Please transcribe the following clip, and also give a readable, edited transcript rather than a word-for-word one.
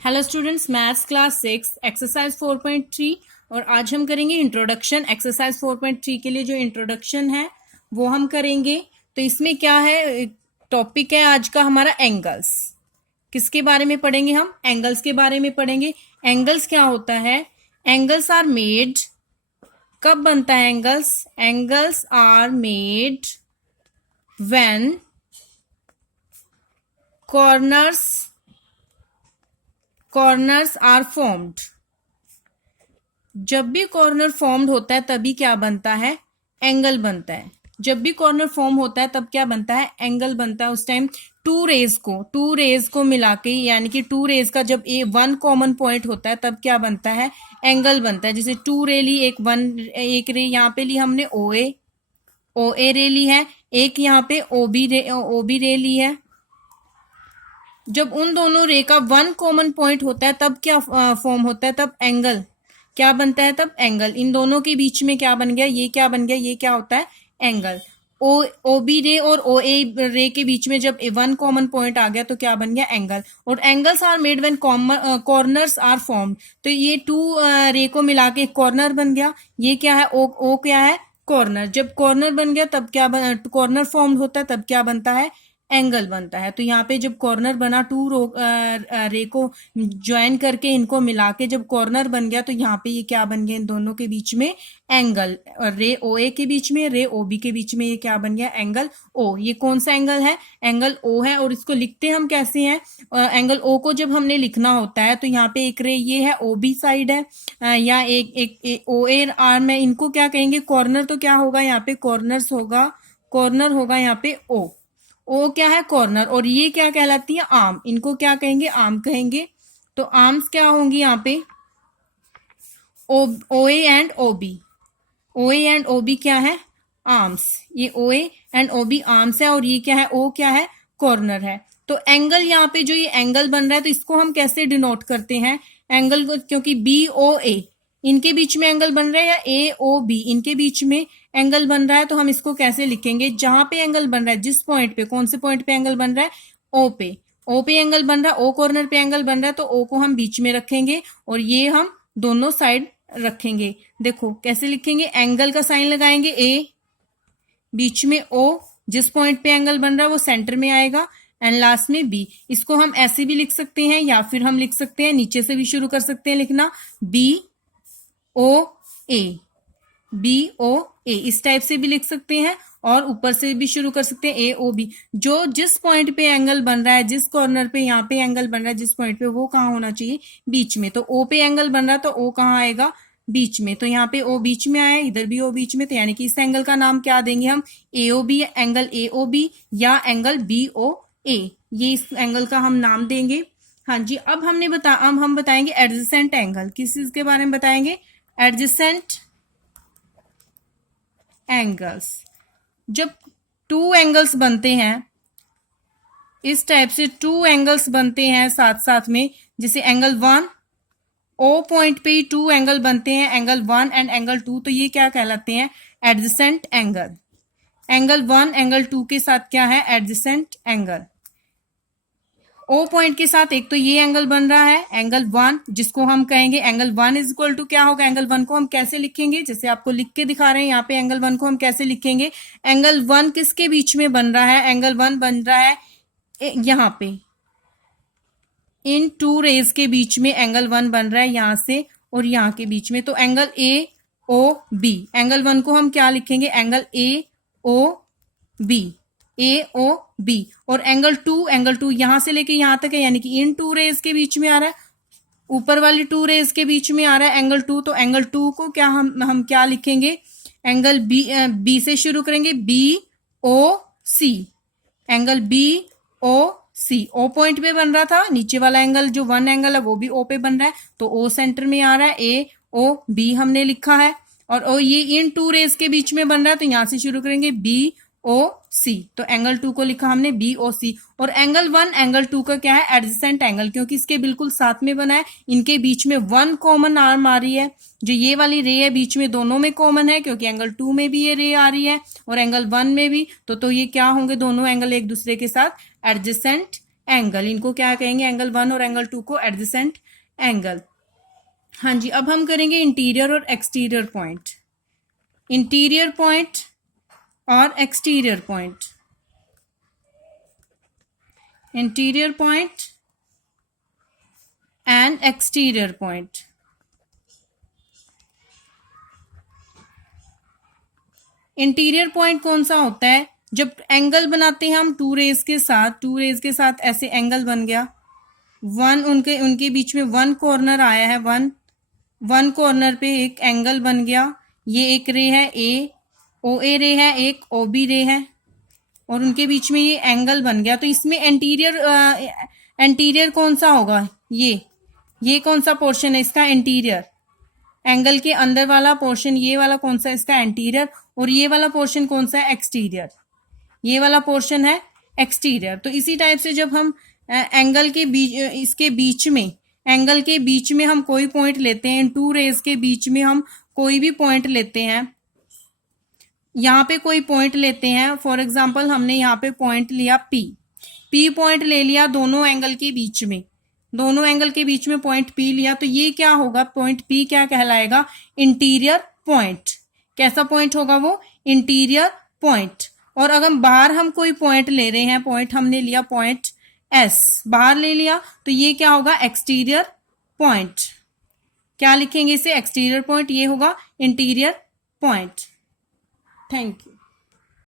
Hello students, maths class 6 exercise 4.3 और आज हम करेंगे इंट्रोडक्शन। एक्सरसाइज 4.3 के लिए जो इंट्रोडक्शन है वो हम करेंगे। तो इसमें क्या है, टॉपिक है आज का हमारा एंगल्स। किसके बारे में पढ़ेंगे हम? एंगल्स के बारे में पढ़ेंगे। एंगल्स क्या होता है? एंगल्स आर मेड, कब बनता है angles? Angles are made when corners are formed. जब भी कॉर्नर फॉर्म्ड होता है तभी क्या बनता है? एंगल बनता है। जब भी कॉर्नर फॉर्म होता है तब क्या बनता है? एंगल बनता है। उस टाइम टू रेज को मिला के, यानी कि टू रेज का जब वन कॉमन पॉइंट होता है तब क्या बनता है? एंगल बनता है। जैसे टू रे ली, एक रे यहाँ पे ली हमने ओ ए रे ली है, एक यहाँ पे ओ बी रे ली है। जब उन दोनों रे का वन कॉमन पॉइंट होता है तब क्या फॉर्म होता है? तब एंगल क्या बनता है? तब एंगल। इन दोनों के बीच में क्या बन गया? ये क्या बन गया? ये क्या होता है? एंगल। ओ बी रे और ओ ए रे के बीच में जब वन कॉमन पॉइंट आ गया तो क्या बन गया? एंगल। और angles are made when corners are formed. तो ये टू रे को मिला के कॉर्नर बन गया। ये क्या है? ओ क्या है? कॉर्नर। जब कॉर्नर बन गया तब क्या कॉर्नर फॉर्म होता है तब क्या बनता है? एंगल बनता है। तो यहाँ पे जब कॉर्नर बना, रे को ज्वाइन करके इनको मिला के जब कॉर्नर बन गया तो यहाँ पे ये क्या बन गया? इन दोनों के बीच में एंगल। और रे ओ ए के बीच में, रे ओ बी के बीच में ये क्या बन गया? Angle O. ये कौन सा एंगल है? एंगल ओ है। और इसको लिखते हम कैसे हैं? एंगल ओ को जब हमने लिखना होता है तो यहाँ पे एक रे ये है, ओ बी साइड है, या एक ओ ए आर में, इनको क्या कहेंगे? कॉर्नर। तो क्या होगा यहाँ पे? कॉर्नर होगा यहाँ पे ओ क्या है? कॉर्नर। और ये क्या कहलाती है? आर्म। इनको क्या कहेंगे? आर्म कहेंगे। तो आर्म्स क्या होंगी यहाँ पे? O A and O B. O A and O B क्या है? आर्म्स। ये O A and O B arms है। और ये क्या है? ओ क्या है? कॉर्नर है। तो एंगल, यहाँ पे जो ये एंगल बन रहा है तो इसको हम कैसे डिनोट करते हैं एंगल को? क्योंकि बी ओ ए इनके बीच में एंगल बन रहा है, या ए ओ बी इनके बीच में एंगल बन रहा है, तो हम इसको कैसे लिखेंगे? जहां पे एंगल बन रहा है, जिस पॉइंट पे, कौन से पॉइंट पे एंगल बन रहा है? ओ पे एंगल बन रहा है, ओ कॉर्नर पे एंगल बन रहा है, तो ओ को हम बीच में रखेंगे और ये हम दोनों साइड रखेंगे। देखो कैसे लिखेंगे? एंगल का साइन लगाएंगे ए, बीच में ओ, जिस पॉइंट पे एंगल बन रहा है वो सेंटर में आएगा, एंड लास्ट में बी। इसको हम ऐसे भी लिख सकते हैं या फिर हम लिख सकते हैं, नीचे से भी शुरू कर सकते हैं लिखना, बी ओ ए, बी ओ ए, इस टाइप से भी लिख सकते हैं और ऊपर से भी शुरू कर सकते हैं, ए ओ बी। जो जिस पॉइंट पे एंगल बन रहा है, जिस कॉर्नर पे यहाँ पे एंगल बन रहा है जिस पॉइंट पे, वो कहाँ होना चाहिए? बीच में। तो ओ पे एंगल बन रहा है तो ओ कहाँ आएगा? बीच में। तो यहाँ पे ओ बीच में आया, इधर भी ओ बीच में, तो यानी कि इस एंगल का नाम क्या देंगे हम? A O B, angle A O B या एंगल बी ओ ए, ये इस एंगल का हम नाम देंगे। हाँ जी। अब हम बताएंगे एडजेसेंट एंगल। किस चीज के बारे में बताएंगे? Adjacent angles. जब टू एंगल्स बनते हैं, इस टाइप से टू एंगल्स बनते हैं साथ साथ में, जैसे एंगल वन, ओ पॉइंट पे ही टू एंगल बनते हैं, angle one and angle two, तो ये क्या कहलाते हैं? Adjacent angle. Angle one angle two के साथ क्या है? Adjacent angle. ओ पॉइंट के साथ एक तो ये एंगल बन रहा है, एंगल वन, जिसको हम कहेंगे angle one is equal to क्या होगा? एंगल वन को हम कैसे लिखेंगे? जैसे आपको लिख के दिखा रहे हैं यहाँ पे, एंगल वन को हम कैसे लिखेंगे? एंगल वन किसके बीच में बन रहा है? एंगल वन बन रहा है यहाँ पे, इन टू रेज के बीच में एंगल वन बन रहा है, यहां से और यहाँ के बीच में। तो angle A O B, angle one को हम क्या लिखेंगे? Angle A O B, A O B. और एंगल टू यहां से लेके यहां तक है, यानी कि इन टू रेज के बीच में आ रहा है, ऊपर वाली टू रेज के बीच में आ रहा है एंगल टू। तो एंगल टू को क्या हम क्या लिखेंगे? एंगल बी से शुरू करेंगे, बी ओ सी, एंगल बी ओ सी। ओ पॉइंट पे बन रहा था, नीचे वाला एंगल जो वन एंगल है वो भी ओ पे बन रहा है, तो ओ सेंटर में आ रहा है, ए ओ बी हमने लिखा है। और ये इन टू रेज के बीच में बन रहा है, तो यहां से शुरू करेंगे, बी ओ सी। तो एंगल टू को लिखा हमने बी ओ सी। और एंगल वन एंगल टू का क्या है? एडजेसेंट एंगल, क्योंकि इसके बिल्कुल साथ में बना है, इनके बीच में वन कॉमन आर्म आ रही है। जो ये वाली रे है बीच में, दोनों में कॉमन है, क्योंकि एंगल टू में भी ये रे आ रही है और एंगल वन में भी। तो ये क्या होंगे? दोनों एंगल एक दूसरे के साथ एडजेसेंट एंगल, इनको क्या कहेंगे, एंगल 1 और एंगल 2 को एडजेसेंट एंगल। हाँ जी, अब हम करेंगे इंटीरियर और एक्सटीरियर पॉइंट। इंटीरियर पॉइंट और exterior point. Interior point and exterior point. Interior point कौन सा होता है, जब एंगल बनाते हैं हम टू रेज के साथ ऐसे एंगल बन गया, उनके बीच में वन कॉर्नर आया है, वन कॉर्नर पे एक एंगल बन गया, ये एक रे है ए, ओ ए रे है, एक ओ बी रे है, और उनके बीच में ये एंगल बन गया। तो इसमें एंटीरियर कौन सा होगा, ये कौन सा पोर्शन है इसका, एंटीरियर। एंगल के अंदर वाला पोर्शन ये वाला कौन सा, इसका एंटीरियर, और ये वाला पोर्शन कौन सा है, एक्सटीरियर। ये वाला पोर्शन है एक्सटीरियर। तो इसी टाइप से जब हम एंगल के बीच, इसके बीच में, एंगल के बीच में हम कोई पॉइंट लेते हैं, टू रेज के बीच में हम कोई भी पॉइंट लेते हैं, यहाँ पे कोई पॉइंट लेते हैं, फॉर एग्जांपल हमने यहाँ पे पॉइंट लिया पी पॉइंट ले लिया दोनों एंगल के बीच में, पॉइंट पी लिया, तो ये क्या होगा, पॉइंट पी क्या कहलाएगा, इंटीरियर पॉइंट। कैसा पॉइंट होगा वो, इंटीरियर पॉइंट। और अगर बाहर हम कोई पॉइंट ले रहे हैं, पॉइंट हमने लिया पॉइंट एस, बाहर ले लिया, तो ये क्या होगा, एक्सटीरियर पॉइंट। क्या लिखेंगे इसे, एक्सटीरियर पॉइंट, ये होगा इंटीरियर पॉइंट। Thank you.